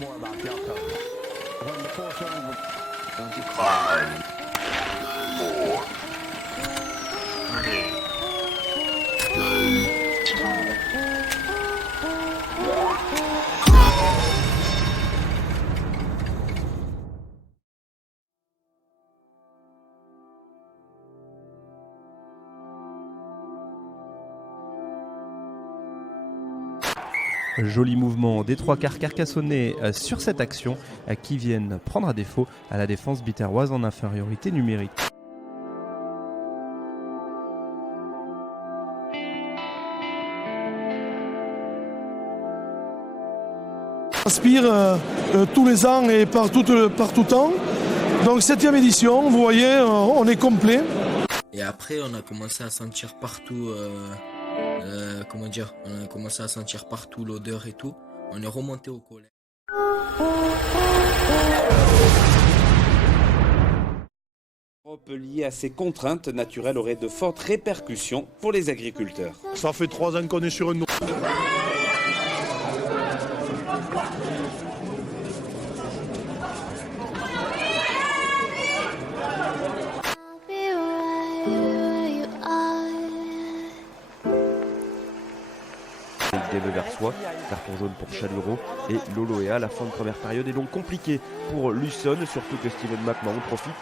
More about the outcome. When the fourth round, don't you 5, 4, 3, 2. Joli mouvement des trois quarts carcassonnais sur cette action qui viennent prendre à défaut à la défense biterroise en infériorité numérique. Aspire tous les ans et par tout temps. Donc 7e édition, vous voyez, on est complet. Et après on a commencé à sentir partout, on a commencé à sentir partout l'odeur et tout. On est remonté au collège. L'Europe liée à ces contraintes naturelles aurait de fortes répercussions pour les agriculteurs. Ça fait 3 ans qu'on est sur une... Des Versoix, carton jaune pour Chalureau et Loloéa. La fin de première période est donc compliquée pour Luçon, surtout que Steven maintenant en profite.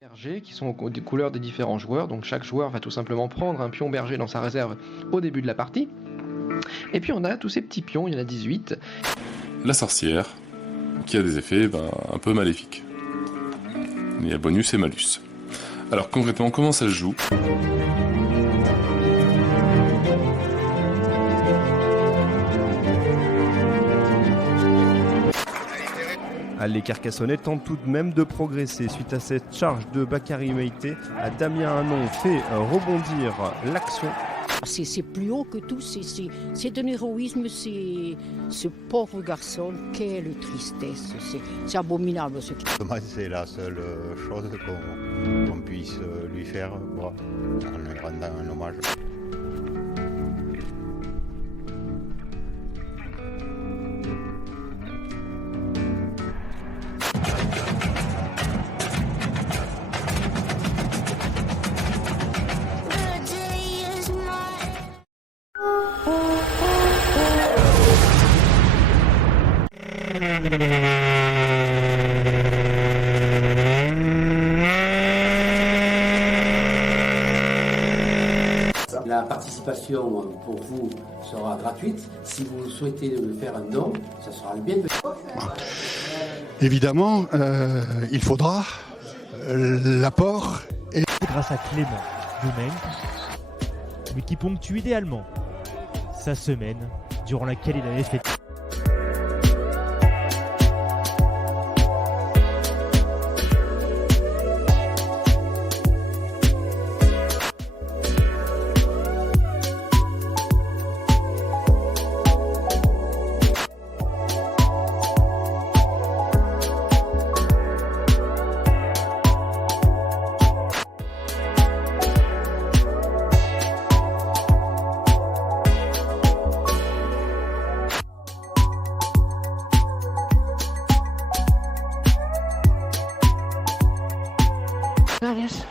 Berger qui sont des couleurs des différents joueurs, donc chaque joueur va tout simplement prendre un pion berger dans sa réserve au début de la partie. Et puis on a tous ces petits pions, il y en a 18. La sorcière, qui a des effets un peu maléfiques. Il y a bonus et malus. Alors concrètement, comment ça se joue ? Les Carcassonnais tentent tout de même de progresser suite à cette charge de Bakary Meïté. Damien Hanon fait rebondir l'action. C'est plus haut que tout, c'est un héroïsme, c'est ce pauvre garçon, quelle tristesse, c'est abominable ce qui... C'est la seule chose qu'on puisse lui faire, en lui rendant un hommage. La participation pour vous sera gratuite. Si vous souhaitez me faire un don, ça sera le bienvenu. Évidemment, il faudra l'apport. Et... Grâce à Clément Domaine, mais qui ponctue idéalement sa semaine durant laquelle il avait fait. Gracias.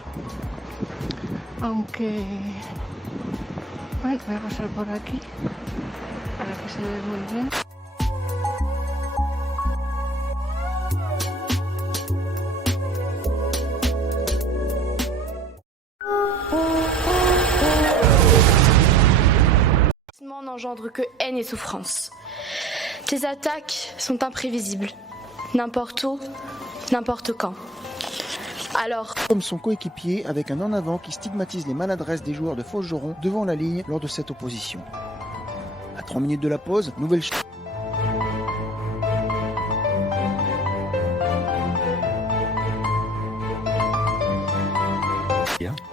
Aunque bueno, voy a pasar por aquí para que se vea muy bien. N'engendre que haine et souffrance. Tes attaques sont imprévisibles, n'importe où, n'importe quand. Alors, comme son coéquipier avec un en avant qui stigmatise les maladresses des joueurs de Faucheron devant la ligne lors de cette opposition. À 3 minutes de la pause, nouvelle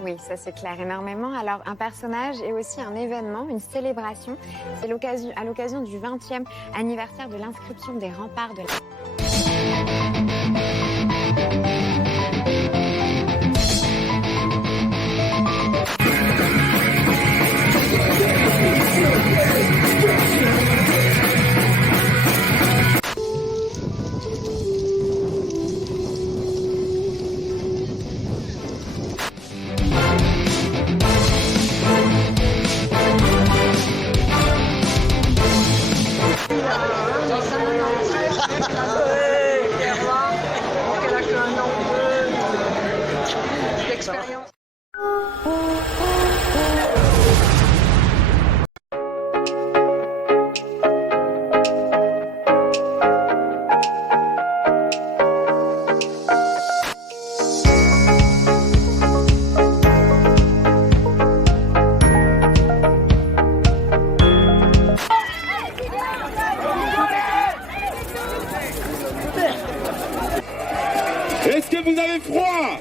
Oui, ça c'est clair, énormément. Alors un personnage est aussi un événement, une célébration. C'est à l'occasion du 20e anniversaire de l'inscription des remparts de la... Est-ce que vous avez froid?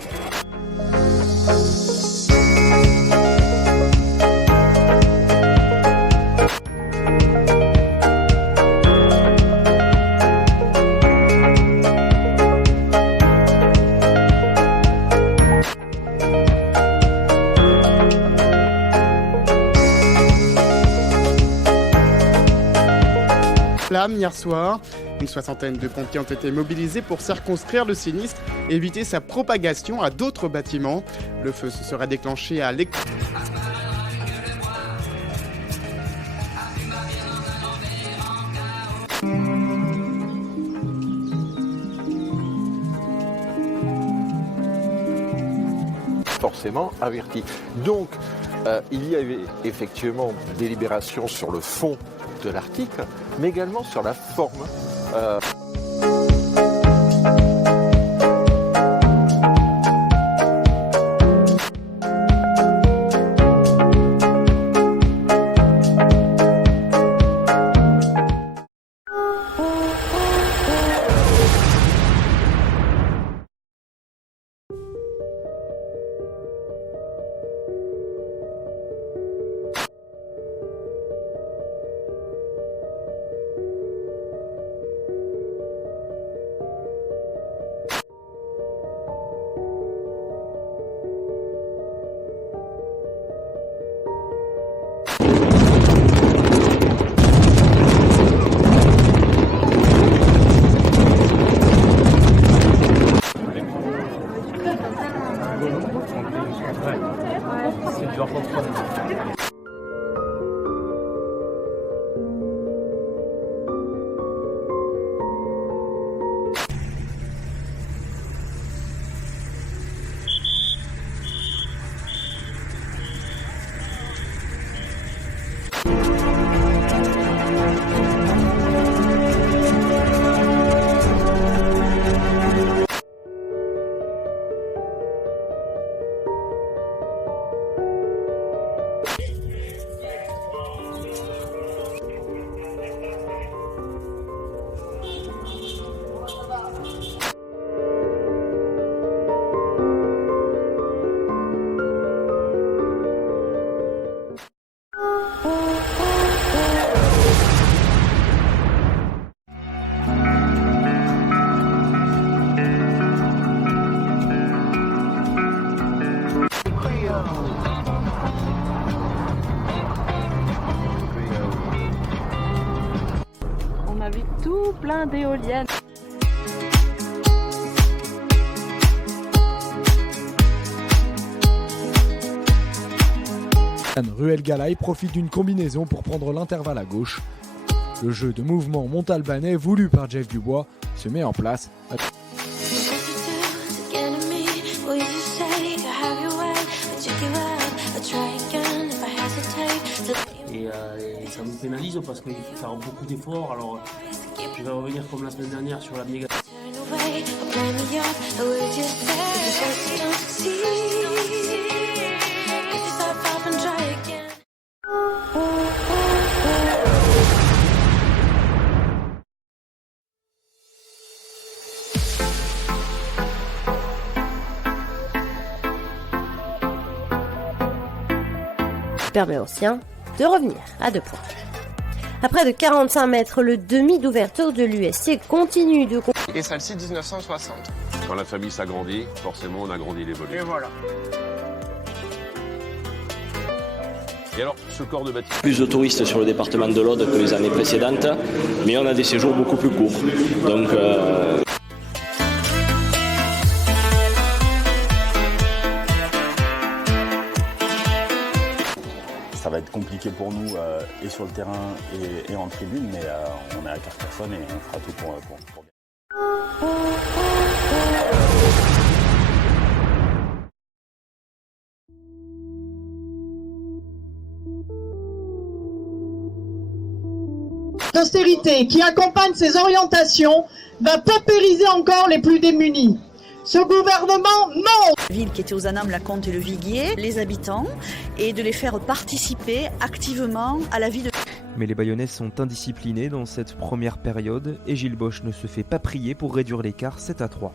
Flamme hier soir. Une soixantaine de pompiers ont été mobilisés pour circonscrire le sinistre et éviter sa propagation à d'autres bâtiments. Le feu se serait déclenché à l'école. Forcément averti. Donc, il y avait effectivement des délibérations sur le fond de l'article, mais également sur la forme. On a vu tout plein d'éoliennes. Ruel Galaï profite d'une combinaison pour prendre l'intervalle à gauche. Le jeu de mouvement montalbanais voulu par Jeff Dubois se met en place. Et ça nous pénalise parce qu'il faut faire beaucoup d'efforts. Alors je vais revenir comme la semaine dernière sur la méga. Permet aux siens de revenir à 2 points. À près de 45 mètres, le demi d'ouverture de l'USC continue de... Et celle-ci 1960. Quand la famille s'agrandit, forcément on agrandit les volumes. Et voilà. Et alors, ce corps de bâtiment... Plus de touristes sur le département de l'Aude que les années précédentes, mais on a des séjours beaucoup plus courts. Donc... Ça va être compliqué pour nous et sur le terrain et en tribune, mais on est à Carcassonne et on fera tout pour gagner. L'austérité qui accompagne ces orientations va paupériser encore les plus démunis. Ce gouvernement ment. La ville qui était aux Anames, la Comte et le Viguier, les habitants, et de les faire participer activement à la vie de... Mais les Bayonnais sont indisciplinés dans cette première période et Gilles Boche ne se fait pas prier pour réduire l'écart 7-3.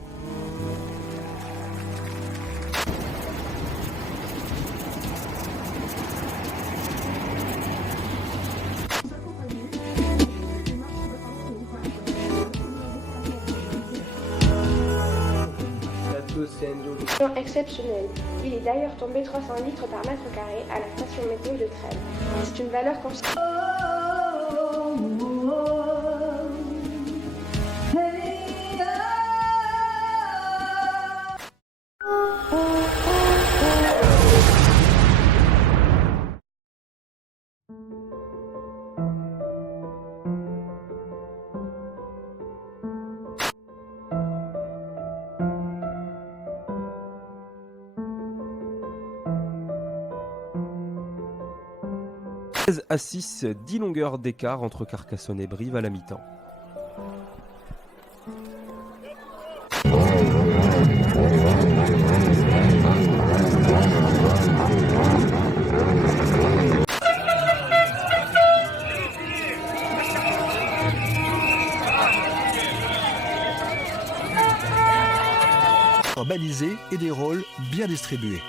Exceptionnel. Il est d'ailleurs tombé 300 litres par mètre carré à la station météo de Trèves. C'est une valeur constante. À 6, 10 longueurs d'écart entre Carcassonne et Brive à la mi-temps. Balisés et des rôles bien distribués.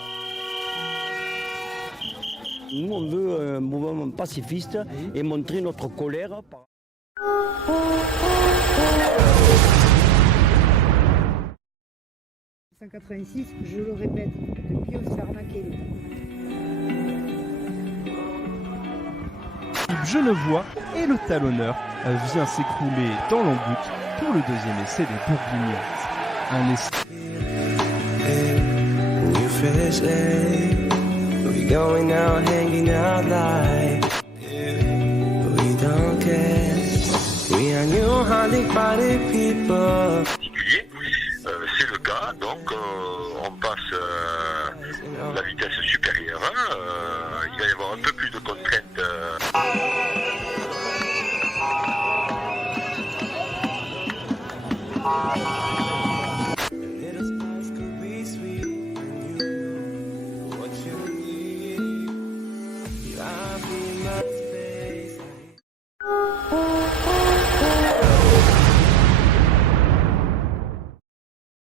Nous, on veut un mouvement pacifiste et montrer notre colère. 1986, je le répète, depuis on se fait arnaquer. Genevois et le talonneur vient s'écrouler dans l'en-but pour le deuxième essai des Bourguignons. Un essai. Going out, hanging out like we don't care. We are new Harley people. C'est le cas, donc on passe la vitesse supérieure. Il va y avoir un peu